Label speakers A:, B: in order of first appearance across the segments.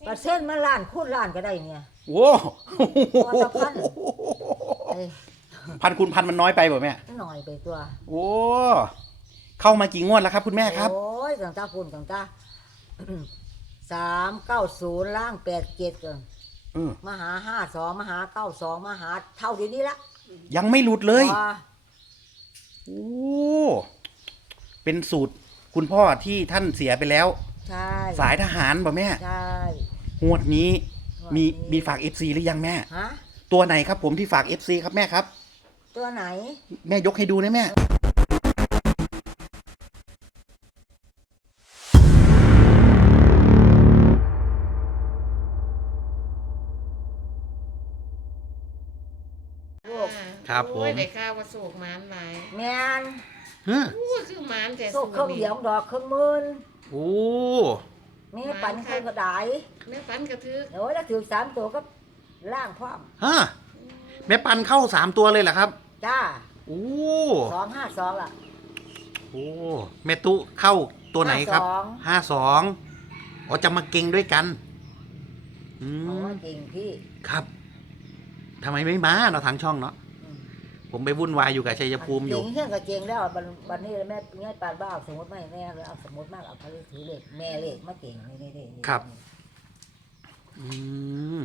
A: เปอร์เซ็นต์มันล้านคูณล้านก็ได้เนี่ย
B: โอ้
A: พอจะพันเอ้ย
B: พันคูณพันมันน้อยไปบ่แม่
A: หน่อยไปตัว
B: โอ้เข้ามากี่งวดแล้วครับคุณแม่ครับ
A: โอ้ยต่างตาคุณต่างตา 390ล่าง87กัน มาหา52มาหา92มาหาเท่าเดี๋ยวนี้ละ
B: ยังไม่หลุดเลย
A: ว่า
B: โอ้เป็นสูตรคุณพ่อที่ท่านเสียไปแล้ว
A: ใช่
B: สายทหารบ่แม่
A: ใช่
B: งวดนี้มี
A: งวดนี้
B: มีฝาก FC หรือยังแม่
A: ฮะ
B: ตัวไหนครับผมที่ฝาก FC ครับแม่ครับ
A: ตัวไหน
B: แม่ยกให้ดูนะแม่
A: ลูก
B: ครับผม
C: โอ้ยได้ข่าวว่าโศกหมานหลาย
A: แม่น
B: ฮะ
C: โอ้ยคือหมานแต่
A: สุกเครื่องเดียวดอกเครื่องหมื่น
B: โอ้
A: มีปันเครื่องกระดาษ
C: แม่ฝันกระทึก
A: โอ้ยแล้วถือ3ตัวก็ล่างพร้อม
B: ฮะแม่ปันเข้า3 ตัวเลยเหรอครับ
A: จ้า
B: โอ้
A: 252ล่ะ
B: โอ้แม่ตุเข้าตัวไหนครับ 52อ๋อจะมาเก่งด้วยกัน อื
A: เอา
B: ม
A: ว่าจริงพี่
B: ครับทำไมไม่มาเนาะทางช่องเนาะ
A: อืม
B: ผมไปวุ่นวายอยู่กับชัยภูมิอยู่
A: เก่งเฮี้ยงกับเก่งแล้วบันนี้แม่ง่ายปานบ้าเอาสมมติไม่แม่เลยเอาสมมติมากเอาเขาถือเลขแม่เลขมาเก่งนี่
B: ครับ อืม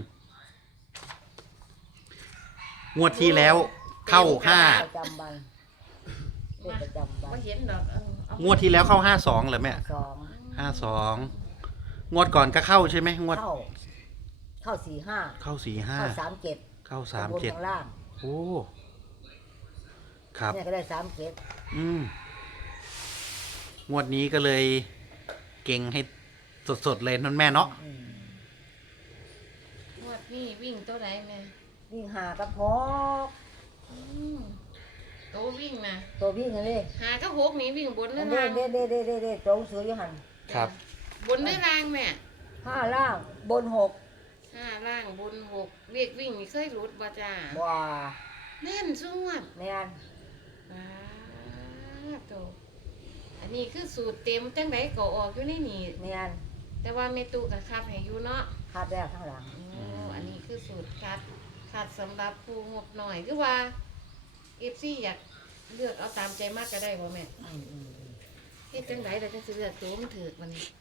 B: งวดที่แล้วเข้า
A: ประจำวันเลขประจำวัน
C: ว่าเห็นดอกเอา
B: 5งวดที่แล้วเข้า52เหรอแม่
A: สอง
B: 52งวดก่อนก็เข้าใช่ไหมงวด
A: เข้า45
B: เข้า
A: เข้า
B: 45
A: 37
B: เข้า
A: ข้างบนข้าง
B: 37
A: ล่าง
B: โอ้ครับ
A: เนี่ยก็ได้37
B: อืมงวดนี้ก็เลยเก่งให้สดๆเลยนั่นแม่เนาะ
C: งวดนี้วิ่งตัวไหนแม่
A: วิ่งหากับหก
C: อืมโตวิ่งนะ
A: ตัววิ่งนั่นเลย
C: หาก็หกนี่วิ่งบนหรือ
A: เด้
C: ล่าง
A: เด้ตรงซื้ออยู่หัน
B: ครับ
C: บนหรือล่างแม่
A: 5ล่างบน6
C: 5ล่างบน6เรียกวิ่งนี่เคยรุดบ่จ้า
A: ว้า
C: แน่นสุด
A: แม่น
C: ว้าโตอันนี้คือสูตรเต็มจังไดก็ออกอยู่ในนี่
A: แม่น
C: แต่ว่าแม่ตู้ก็คัดให้อยู่เนาะ
A: คาดแล้วข้างหลัง
C: โอ้อันนี้คือสูตรคัดสำหรับผู้งบหน่อยคือว่าเอฟซีอยากเลือกเอาตามใจมากก็ได้บ่แม่เฮ็ดจังไดแต่จะสิเลือกตัวมันถือกมันนี่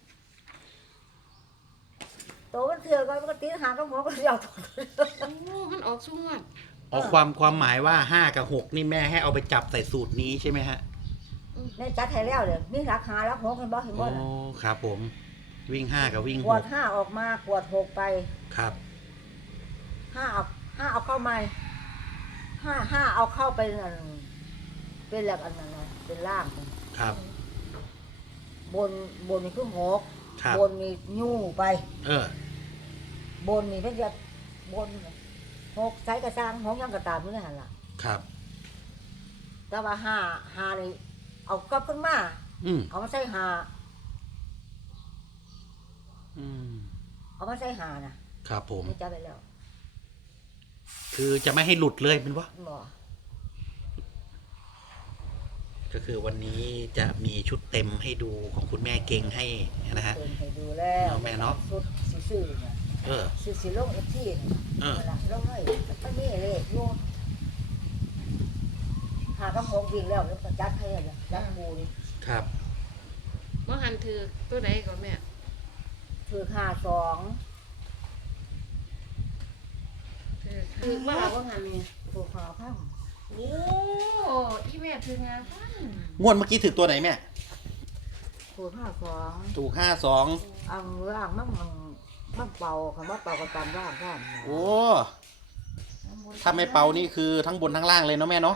A: ตัวมันเถื่อนก็มันก็ตีหากับหกก็เดียวตัว
C: โอ้มันออกสุ่งวด
B: อ๋อความหมายว่า5กับ6นี่แม่ให้เอาไปจับใส่สูตรนี้ใช่ไหมฮะ
A: แม่จัดให้แล้วเดี๋ยวมีรักหารักหกเห็นบ่เห็น
B: อ๋
A: บ่
B: อ
A: น่ะ
B: ครับผม วิ่ง5กับวิ่ง
A: ขวด5ออกมากวด6ไป
B: 6ครับ
A: 5เอาเข้ามา5เอาเข้าไปนั่นเป็นแบบอันนั้นนะเป็นล่าง
B: ครับ
A: บนนี่คือหก
B: ครับ
A: บนนี่ยู่ไป
B: เออบ
A: นนี่เพิ่นจะบนหกใส่กระซังหกยังกระตามอยู่ในหั่นล่ะ
B: ครับ
A: แต่ว่า5นี่เอากลับขึ้นมา
B: อืม
A: เอามาใส่5
B: อืม
A: เอามาใส่5น่ะ
B: ครับผม
A: ไม่จับไปแล้ว
B: คือจะไม่ให้หลุดเลยเป็นวะ
A: บ่
B: ก็คือวันนี้จะมีชุดเต็มให้ดูของคุณแม่เก่งให้นะฮะ
A: เต็มให้ดูแล้ว
B: เอาแม่เนาะ
A: สุดซื่อๆน่ะ
B: เออ
A: สิลงที่
B: เออ
A: นั่นล่ะลงเลยไม่มีเลยอยู่หากับหกวิ่งแล้วแล้วก็จัดให้เลยจัดปูนี่
B: ครับ
C: บ่หันถือกตัวใดก่อนแม่
A: ถือ
C: ถือกว่าบ่หันนี่
A: ถูกหาพัง
C: โอ้อีแม่ถืองานฟัน
B: งวดเมื่อกี้ถือตัวไหนแม่
A: ถูก
B: ถูก52
A: อังร่างมันเป่าคำว่าเป่าก็ตามร่างร่าง
B: โอ้ถ้าไม่เป่านี่คือทั้งบนทั้งล่างเลยเนาะแม่เนาะ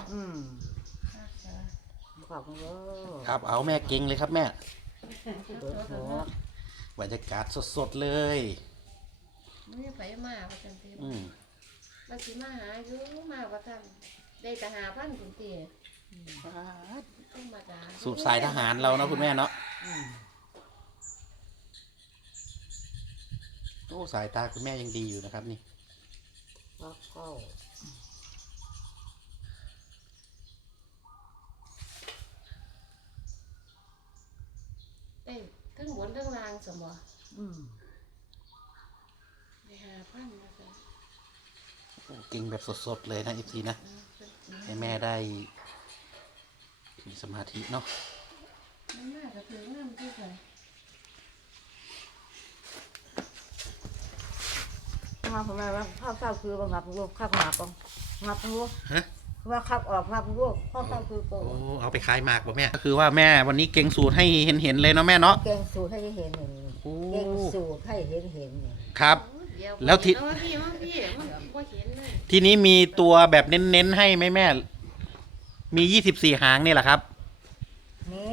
A: ขอบคุณเด้อ
B: ครับ เอาแม่เก่งเลยครับแม่
A: เปิดหัว
B: บรรยากาศสดๆเลย
C: ไม่ไปมาว่าจังซี่
B: อืม
C: ว่าสิมาหาอยู่มาว่าท่านได้แต่5,000คุณติธรรมดา
B: สูตรสายทหารเรานะคุณแม่เนาะ
A: อืม
B: โอ้สายตาคุณแม่ยังดีอยู่นะครับนี่
A: รักเข้า
C: ได้ทั้งบนทั้งล่างสมบ่
A: อืม
C: พันนะจ๊ะ
B: เก่งแบบสดๆเลยนะอีกทีนะให้แม่ได้มีสมาธิเนาะ
C: มันน่าจะถึงน้ำที่ใส่
A: มาผมว่าข้าวคือว่างับลูกข้าวหมาปองงับลูก
B: ฮะ
A: ว่าขับออกงับลูกข้าวคือโก
B: โอ้เอาไปขายหมากป่ะแม่ก็คือว่าแม่วันนี้เก่งสูตรให้เห็นเลยเนาะแม่เนาะ
A: เก่งสูตรให้เห็นหนึ่ง
B: โอ้
A: เก่งสูตรให้เห็นนี่
B: ครับ
C: เดี๋ย
B: แล้วที่
C: เอาพี่มันบ่เห็นเลย
B: ทีนี้มีตัวแบบเน้นๆให้ไหมแม่ มี24 หางนี่แหละครับ
A: นี่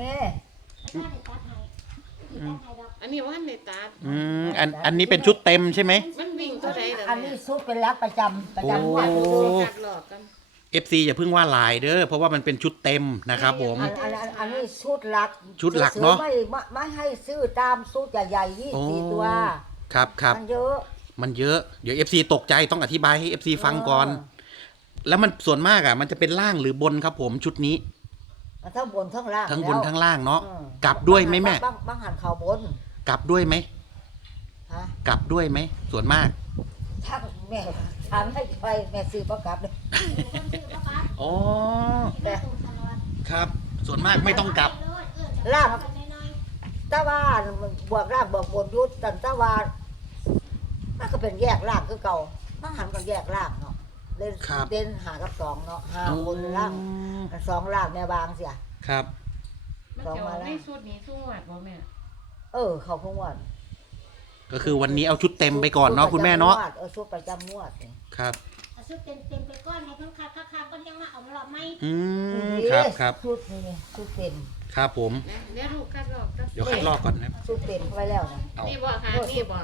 C: อันนี้ว่าในตา
B: อันนี้เป็นชุดเต็มใช่ไหม
C: มันวิ่งตัวใดล่ะ
A: อันนี้สูตรเป็นรักประจำ
B: โอ้
A: ว่า
C: โอ้
A: สูตร
C: กัดหลอกกัน
B: FC อย่าเพิ่งว่าลายเด้อเพราะว่ามันเป็นชุดเต็มนะครับผม
A: อันนี้ชุดหลัก
B: ชุดหลักเนอะ
A: ไม่ให้ซื้อตามสูตรใหญ่ๆ24ตัว
B: ครับครับ
A: มันเยอะ
B: มันเยอะเดี๋ยว FC ตกใจต้องอธิบายให้ FC ฟังก่อน แล้วมันส่วนมากอ่ะมันจะเป็นล่างหรือบนครับผมชุดนี้
A: ทั้งบนทั้งล่าง
B: ทั้งบน
A: แล้ว
B: ทั้งล่างเนาะ
A: อืม
B: กลับด้วยไหมแม่
A: บางหันเข่าบน
B: กลับด้วยไหม
A: ฮะ
B: กลับด้วยไหมส่วนมาก
A: ถ้าแม่ถามให้ไปแม่ซื้อประกลับเลย
B: อ๋อ
A: แต่
B: ครับ ส่วนมากไม่ต้องกลับ
A: ล่างตะวันมันบวกล่างบวกบนยุทธแต่ตะวันมันก็เป็นแยกล่างคือเก่าบางหันก็แยกล่างเนาะเล่น
B: ครับ
A: เด่นหากับสองเนาะหาบนล่างสองล่างแม่บางเสีย
B: ครับ
C: มันจะเอาในสูตรนี้สูตรบ่แม่
A: เขาคงว่า
B: ก็คือวันนี้เอาชุดเต็มไปก่อนเนาะคุณแม่เนาะ
A: ชุดประจำงวดนี่
B: ครับ
D: เอาชุดเต็มๆไปก้อนให้เพิ่นคักๆก็ยังมาเอามาหลอกไหม
B: ครับ
A: ชุดนี่ชุดเต็ม
B: ครับผม
C: นะเดี๋ยวลูกกัดหลอกกัน
B: เดี๋ยวคัดลอกก่อนนะ
A: ชุดเต็มไว้แล้วนะ
B: เอา
C: นี่บ่ค่ะนี่บ่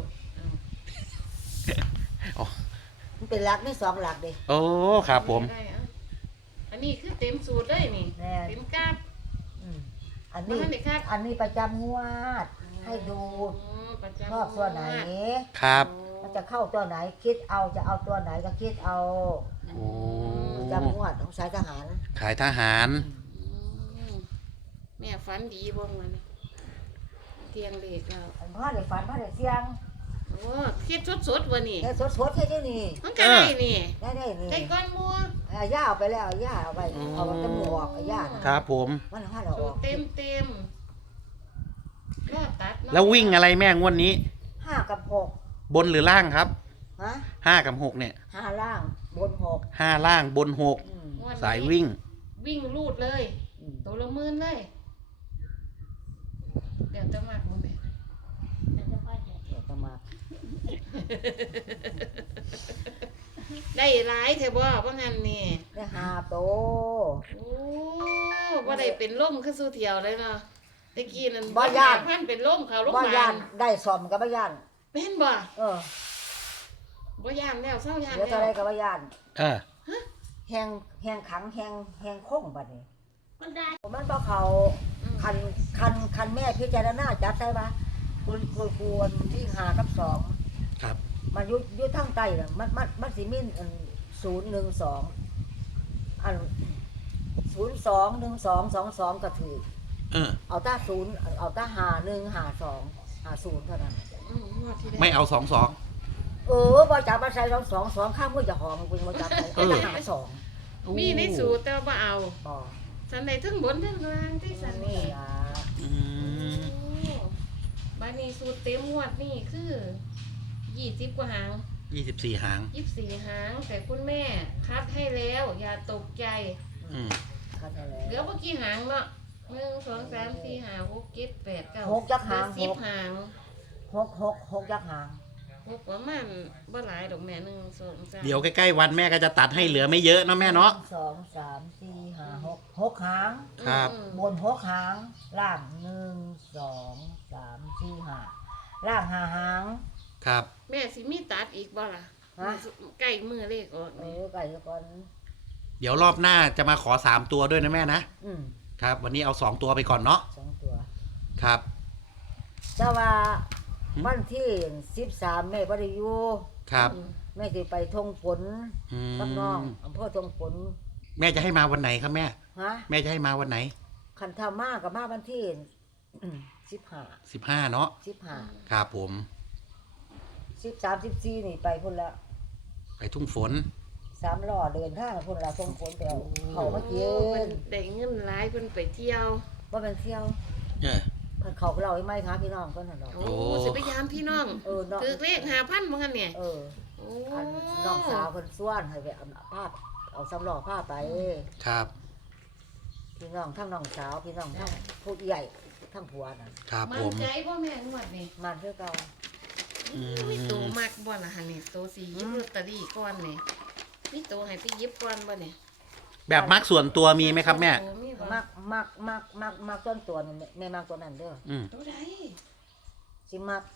A: มันเป็นหลักนี่สองหลักดิ
B: โอ้ครับผม
C: ได้อะอันนี้คือเต็มสูตรเลยนี่
A: แน่
C: เต็มกัด
A: อันนี้
C: มันไม่คัด
A: อันนี้ประจำงวด ให้ดู
C: ประจำ
A: ชอบตัวไหน
B: ครับ
A: มันจะเข้าตัวไหนคิดเอาจะเอาตัวไหนก็คิดเอา
B: โอ้
A: ประจำงวดของสายทหาร
B: ขายทหาร
C: แม่ฝันดีบ่มันเตียงเล็กแล้ว
A: พ่อได้ฝันพ่อได้เสียง
C: โอ้คิดสดๆวันนี้
A: แค่สดๆแค่นี้
C: มันก็ได้นี่
A: ได้นี่
C: ได้ก้อนมัว
A: เอาย่าเอาไปแล้วเอาย่าเอาไปเอาจมูกออกเอาย่านะครับ
B: ผม
A: มันห้าเรา
C: สู
A: อ
C: ต
A: อ
C: ร
A: ก
C: เต็มรอดตัดเนาะ
B: แล้ววิ่งอะไรแม่งวดนี้
A: 5 กับ
B: บนหรือล่างครับ
A: 6ฮะ
B: 5 กับ 6 เนี่ย
A: 5ล่างบน6
B: 5 ล่างบน
C: งวด
B: 6
C: นี้
B: สายวิ่ง
C: วิ่งรูดเลย ตัวละหมื่นเลย เดี๋ยวจะมากบ่แม่
D: เดี๋ยวจะค่อยแหก
A: เดี๋ยวจะมา
C: ได้หลายแท้บ่ว่างั้นนี่
A: ได้5โต
C: โอ้บ่ได้เป็นล่มคือสู้เที่ยวเลยเนาะตะกี้นั่นพันเป็นล่มเขาโรงพ
A: บ่
C: ยาบา
A: ย่า
C: ล
A: นได้ซ่อมกับบ่ย่าน
C: เป็นบ่
A: เออ
C: บ่ย่านแล้วเศร้าย่าน
A: เดี๋ยว
C: แล้
A: จะ
C: ว
A: ได้กับบ่ย่าน
B: เออ
A: แหงขังแหงคงบัดนี้
D: คนได้
A: มันบ่เขาคันแม่พิจารณาจับใช่ปะคุณที่5กับ2
B: ครับ
A: มันอยู่ทางใต้น่ะมันสิมี012อัน021222ก็ถือ
B: เออ
A: เอาตา0เอาตา515250เท่านั้น
C: งวดที่แล้ว
B: ไม่เอา 2 2
A: บ่จับมาใส่2ข้างมือจะหอมคุณบ่จับใส่
B: เออ
A: หา2
C: มีในสูตรแต่ว่าบ่เอา
A: บ่
C: สันใดทั้งบนทั้งล่างที่สัน
A: นี่
C: นี่
A: ล่ะ
B: อืม
C: บ้านนี้สูตรเต็มงวดนี่คือ20กว่าหาง
B: 24 หาง
C: 24หางแต่คุณแม่คัดให้แล้ว อย่าตกใจ
B: อืม
A: คันได้
C: เหลื
A: แล้
C: อ
A: ว
C: เมื่อกี้หางเนาะ1 2 3 4 5 6 7 8 9
A: หกจักหาง
C: 10หาง
A: 6ยักษ์หาง
C: หกประมาณบ่หลายดอกแม่1 2 3
B: เดี๋ยวใกล้ๆวันแม่ก็จะตัดให้เหลือไม่เยอะเนาะแม่เนาะ
A: 2 3 4 5 6 6หาง
B: ครับ
A: บน6หางล่าง1 2 3 4 5ล่าง5หาง
B: ครับ
C: แม่สิมีตัดอีกบ่ล่ะ
A: ฮะ
C: ใกล้มือเลขออกนี่
A: ไก่ก่อน
B: เดี๋ยวรอบหน้าจะมาขอ 3 ตัวด้วยนะแม่นะ ครับ วันนี้เอา 2 ตัวไปก่อนเนาะ
A: 2ตัว
B: ครับ
A: แต่ว่าวันที่13แม่บ่ได้อยู่
B: ครับ
A: แม่สิไปทงผล
B: อื
A: กับน้อง
B: ม
A: อำเภอทงผล
B: แม่จะให้มาวันไหนครับแม่
A: ฮะ
B: แม่จะให้มาวันไหน
A: คันทามากับมาวันที่15
B: 15 เนาะ
A: 15
B: ครับผม
A: 13 14นี่ไปพุ่นละ
B: ไปทุ่งฝน
A: 3ล้อเดินทางพุ่นละส่งผลไปเอาเขามากิ
C: โอ้เพิ่
A: น
C: นได้เงินหลายเพิ่นไปเที่ยว
A: บ่แม่นเที่ยว
B: เออ
A: เพิ่นเขาไปเล่าให้ไหมคะพี่น้องเพิ่นน่ะดอก
C: โอ้สิไปยามพี่น้อง
A: เนาะ
C: ถือเลข5,000บ่คั่นเนี่ย
A: เออ
C: โอ้
A: อันน้องสาวเพิ่นส่วนให้ไปเอาภาพเอาสำล้อผ้าไป
B: ครับ
A: พี่น้องทั้งน้องสาวพี่น้องทั้งผู้ใหญ่ทั้งผัวน่ะ
B: ครับ
C: มั่
B: ผ
C: น
B: ม
C: ใจบ่แม่งวดนี่
A: มันคือเก่า
C: มีโตมักบ่ล่ะหั่นนี่โตสิหยิบลอตเตอรี่ก่อนนี่มีโตให้ไปหยิบก่อนบ่เนี่ย
B: แบบมักส่วนตัวมีไหมครับแม่
C: โตมีบ่
A: มักต้นตัวนี่แม่มักตัวนั้นเด้อ
B: อืม
C: โตใด
A: สิมัก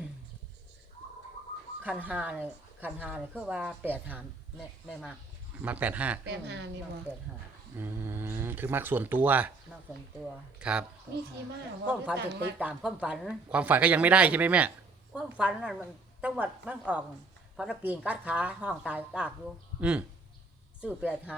A: คันหาเนี่ยคือว่า8หามแม่มัก
B: มัก85
C: 85นี่บ่
A: 8หา
B: คือมักส่วนตัว
A: มักส่วนตัว
B: ครับ
C: มีที่มา
A: ความฝันติดตามความฝัน
B: ความฝันก็ยังไม่ได้ใช่ไหมแม่
A: ความฝันนั่นมันจังหวัดมันออกฝันว่าปีนกัดขาห้องตายตากอยู่
B: อืม
A: ซื้อ8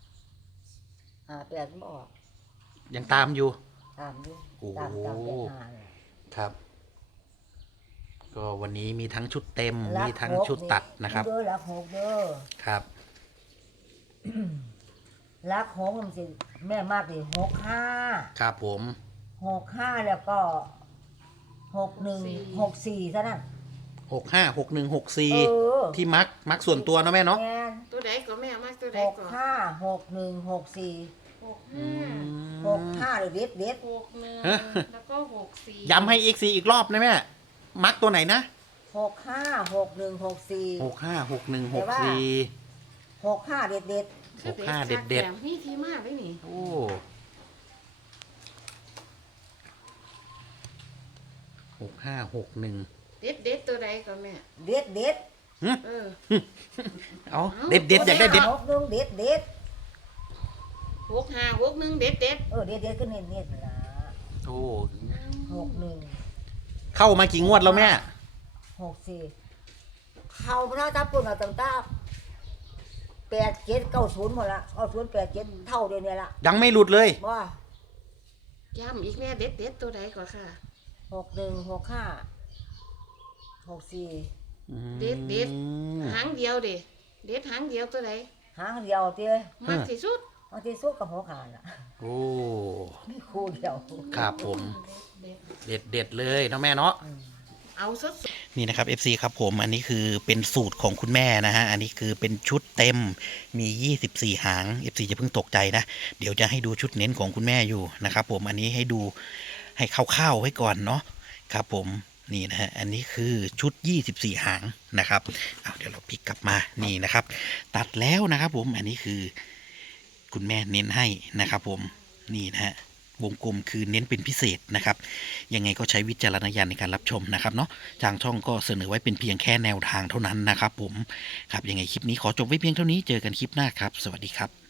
A: 8มันออก
B: ยังตามอยู่
A: ตามอยู่
B: โอ้โห
A: ตาม8 5เนี่ย
B: ครับ ก็วันนี้มีทั้งชุดเต็ม
A: รัก
B: มีทั้ง
A: หก
B: ชุดตัดนะครับ
A: เด้อรักหกเด้อ
B: ครับ
A: รักหกมันสิแม่มากดิ65
B: ครับผม
A: 65แล้วก็61 64ซะนั่น
B: 656164ที่มักส่วนตัวเนาะแม่เนาะ
A: แม่น
C: ตัวใดก็แม่มักตัวใดก็
A: 65 61 64
C: 65
A: 65หรือเด็ด
C: 61แล้วก็64
B: ย้ำให้อีกอีกรอบนะแม่ มักตัวไหนนะ
A: 65 61 64
B: 656164
A: 65เด็ด
C: 65
B: เด็ด
C: แบบมีที่มาไว้นี่
B: โอ้6561
C: เด็ดตัวใดก็แม่
A: เด็ดเด็ด
C: เออ
B: เอาเด็ดอยากได้เด็ด
A: 61เด็ดเด็ด
C: 65 61เด็ด
A: เด็ดก็เน้นเน้นละ
B: โอ้
A: 61
B: เข้ามากี่งวดแล้วแม่
A: 64เขาพระทับปุ่นเอาต่างๆ87 90หมดละ90 87เท่าเดียวเนี่ยละ
B: ยังไม่หลุดเลย
A: บ่
C: ย้ำอีกแม่เด็ดตัวใดก็ค่ะ
A: 61 65 64
C: เด็ด หางเดียวเด้เด็ดหางเดียวตัวใด
A: หางเดียวเตี้ย
C: มากที่สุด
A: บางทีสู้กับหัวขาดอ่ะ
B: โอ้
A: มีคู่เดียว
B: ครับผม
C: เด็ด
B: เด็ดเลยเนาะแม่เนาะ
C: เอาสด
B: นี่นะครับ FC ครับผมอันนี้คือเป็นสูตรของคุณแม่นะฮะอันนี้คือเป็นชุดเต็มมี 24 หาง FC จะเพิ่งตกใจนะเดี๋ยวจะให้ดูชุดเน้นของคุณแม่อยู่นะครับผมอันนี้ให้ดูให้คร่าวๆไว้ก่อนเนาะครับผมนี่นะฮะอันนี้คือชุด 24 หางนะครับเอาเดี๋ยวเราพลิกกลับมานี่นะครับ ตัดแล้วนะครับผมอันนี้คือคุณแม่เน้นให้นะครับผมนี่นะฮะวงกลมคือเน้นเป็นพิเศษนะครับยังไงก็ใช้วิจารณญาณในการรับชมนะครับเนาะทางช่องก็เสนอไว้เป็นเพียงแค่แนวทางเท่านั้นนะครับผมครับยังไงคลิปนี้ขอจบไว้เพียงเท่านี้เจอกันคลิปหน้าครับสวัสดีครับ